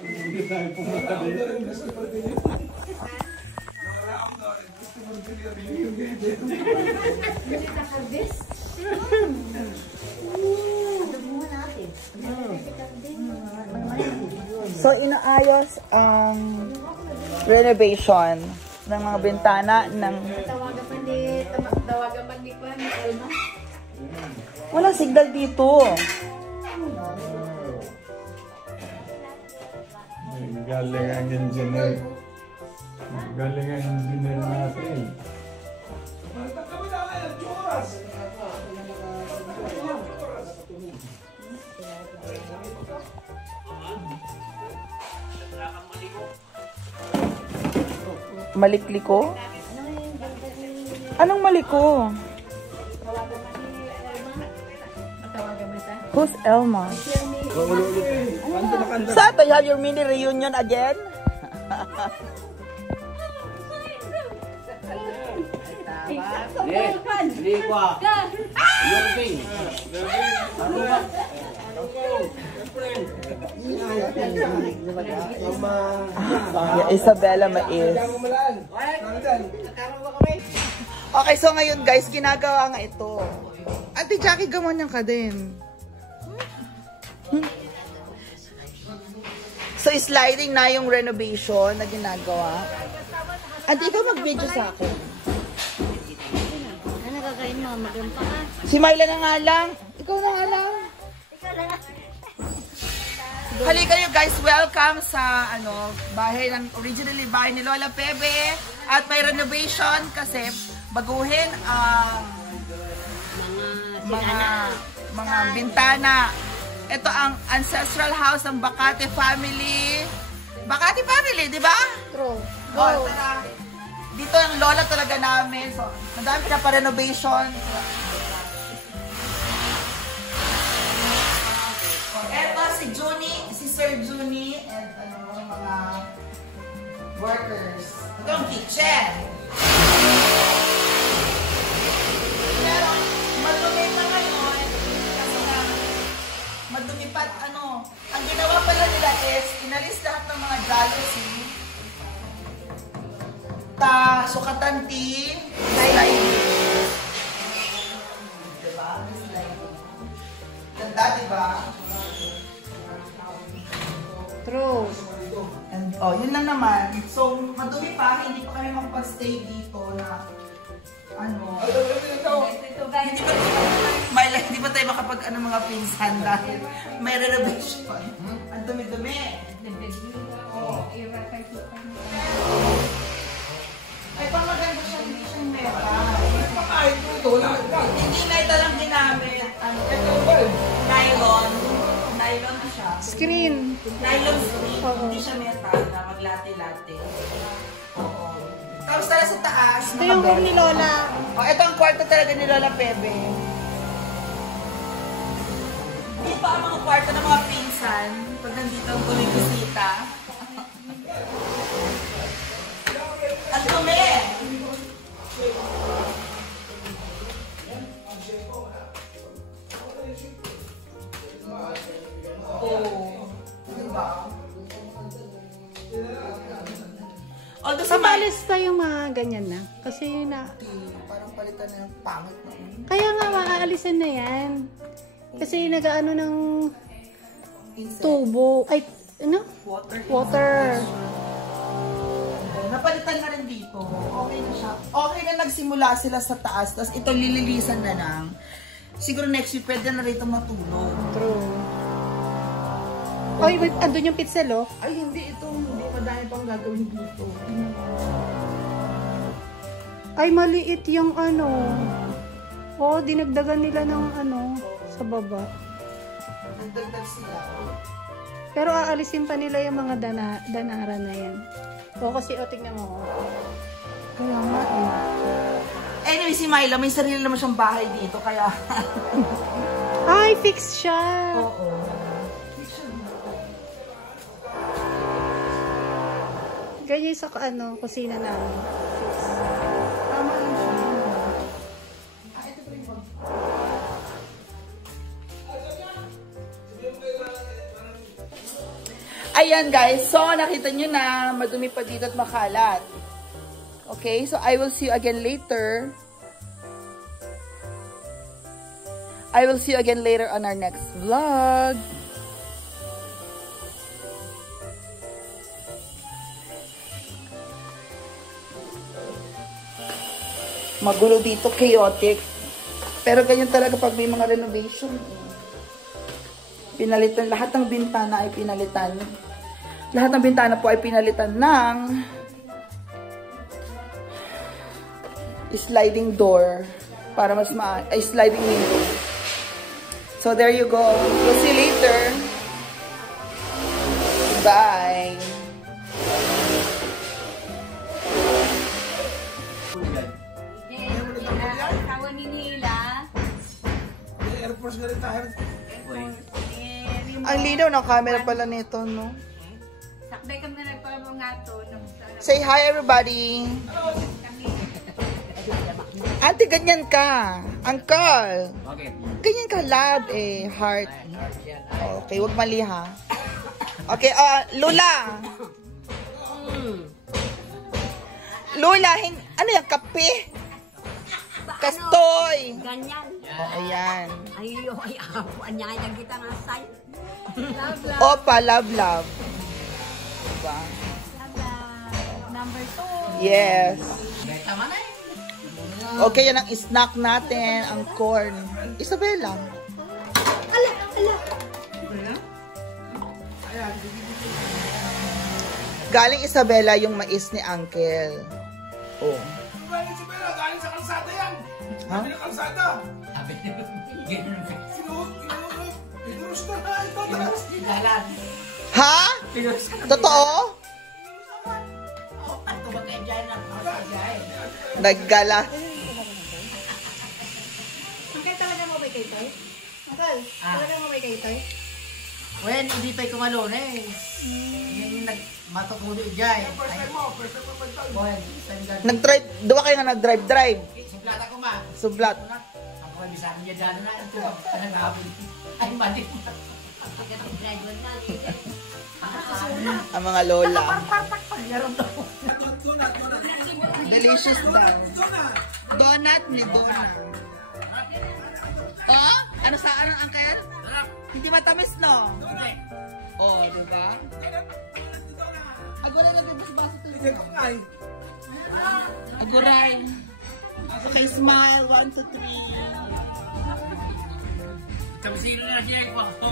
Hindi tayo pumunta dito. So, inaayos ang renovation ng mga bintana ng... Walang signal dito. Galing ang engineer. Galing ang engineer natin. Malikliko? Anong maliko? Who's Elma? Saan to? You have your mini reunion again? Isabella Mais. Okay, so ngayon guys, ginagawa nga ito. Auntie Jackie, gamonyan ka din. So, sliding na yung renovation na ginagawa. Auntie, ikaw mag-video sa akin. Ano gagawin mo? Maglampa ka? Si Myla na nga lang. Ikaw na nga lang. Ikaw lang. Halika kayo guys, welcome sa bahay ng originally bahay ni Lola Pebe. At may renovation kasi baguhin ang mga bintana. Ito ang ancestral house ng Bacate family. Bacate family, di ba? True. Go. Dito ang lola talaga namin. So, madami pinapa-renovation. Ito si Junie, si Sir Junie, and mga workers. Ito ang kitchen. Pero, madumi pa ngayon. Kasi nga, madumi pa, ang ginawa pala nila is, inalis lahat ng mga jealousy. Sukatan tea, sliding. Diba? Sliding. Ganda, diba? True. And, yun lang naman. So, madumi pa, hindi pa kami makapag-stay dito na hindi pa tayo makapag mga pinsan dahil may renovation. Ang dumi-dumi. Ay, pang maganda siya, hindi siya meta. Hindi meta lang ginamit. Nylon. Nylon na siya. Screen. Nylon screen. Hindi siya meta na maglate-late. Oo. Tapos tala sa taas. Ito yung room ni Lola. Ito ang kwarto talaga ni Lola Pebe. Dito ang mga kwarto ng mga pinsan. Pag nandito ang bisita. Ang dumi! Diba? Although Papalis pa yung mga ganyan na. Kasi parang palitan na yung pangit na. Kaya nga, maaalisan na yan. Kasi nagaano ng tubo. Ay, Water. Napalitan na rin dito. Okay na siya. Okay na nagsimula sila sa taas. Tapos ito lililisan na lang. Siguro next week pwede na rito matulog. True. Ay, andun yung pizza, lo? Ay, hindi ito. Hindi madami pang gagawin dito. Ay, maliit yung dinagdagan nila ng sa baba. Nagdagdag sila. Pero aalisin pa nila yung mga danara na yan. Kasi tingnan mo. Kaya nga Anyway, si Myla, may sarili naman siyang bahay dito. Kaya... Ay, fix siya. Oo. Ganyan sa kusina namin. Tama lang siya. Ayan guys, so nakita nyo na madumi pa dito at makalat. Okay, so I will see you again later. I will see you again later on our next vlog. Magulo dito, chaotic. Pero ganyan talaga pag may mga renovation. Pinalitan, lahat ng bintana ay pinalitan. Lahat ng bintana po ay pinalitan ng sliding door para mas ay sliding window. So there you go. We'll see you later. Bye. Kawan ni Nila. Air Force na rin tayo. Ang linaw ng camera pala nito, no? Sakbay kami na nagpapang nga to. Say hi, everybody. Ate, ganyan ka. Uncle. Bakit? Ganyan ka, love, heart. Okay, wag mali, ha? Okay, Lula. Lula, ano yan, kape? Kastoy. Ganyan. Ayan. Ayo, ay ako. Anyaya kita nga say. Opa, love. Diba? Number 2. Yes. Tama na eh. Okay, yan ang snack natin, ang corn. Isabela. Galing Isabela yung mais ni Uncle. Oh. Galing si Bella, galing sa kalsada yan. Ha? Galing sa kalsada. Sabi niyo, ganun ka. Pinurus na na ito. Dalan. Ha? Pinurus ka na. Totoo? Ito ba kayo dyan lang? Naggala. Uncle, talaga mo ba kay Toy? Uncle, talaga mo ba kay Toy? Well, hindi pa kumalo na eh. Yung matutuloy dyan. First time mo ba? Well, isang gano'n. Nag-drive, doon kayo nga nag-drive. Sublata ko ma. Sublat. Ang kami sa akin dyan na. Ito ba? Nag-aabol. Ay, mali. Ang mga lola. Pagyaroon to. Delicious na. Donut ni Donna. Oh? Ano sa ano, Uncle? Hindi matamis, no? Hindi. Oh, diba? Aguray na bibis baso to. Hindi ko nga eh. Aguray. Okay, smile. 1, 2, 3. Kabisino na siya yung wakto.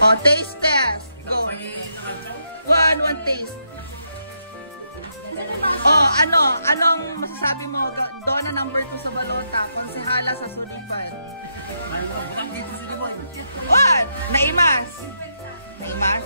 Oh, taste test. Go. 1 taste. Oh, anong masasabi mo? Donna number 2 sa balota, konsehala sa Sulipan. Dito sa limon. What? Naimas. Naimas?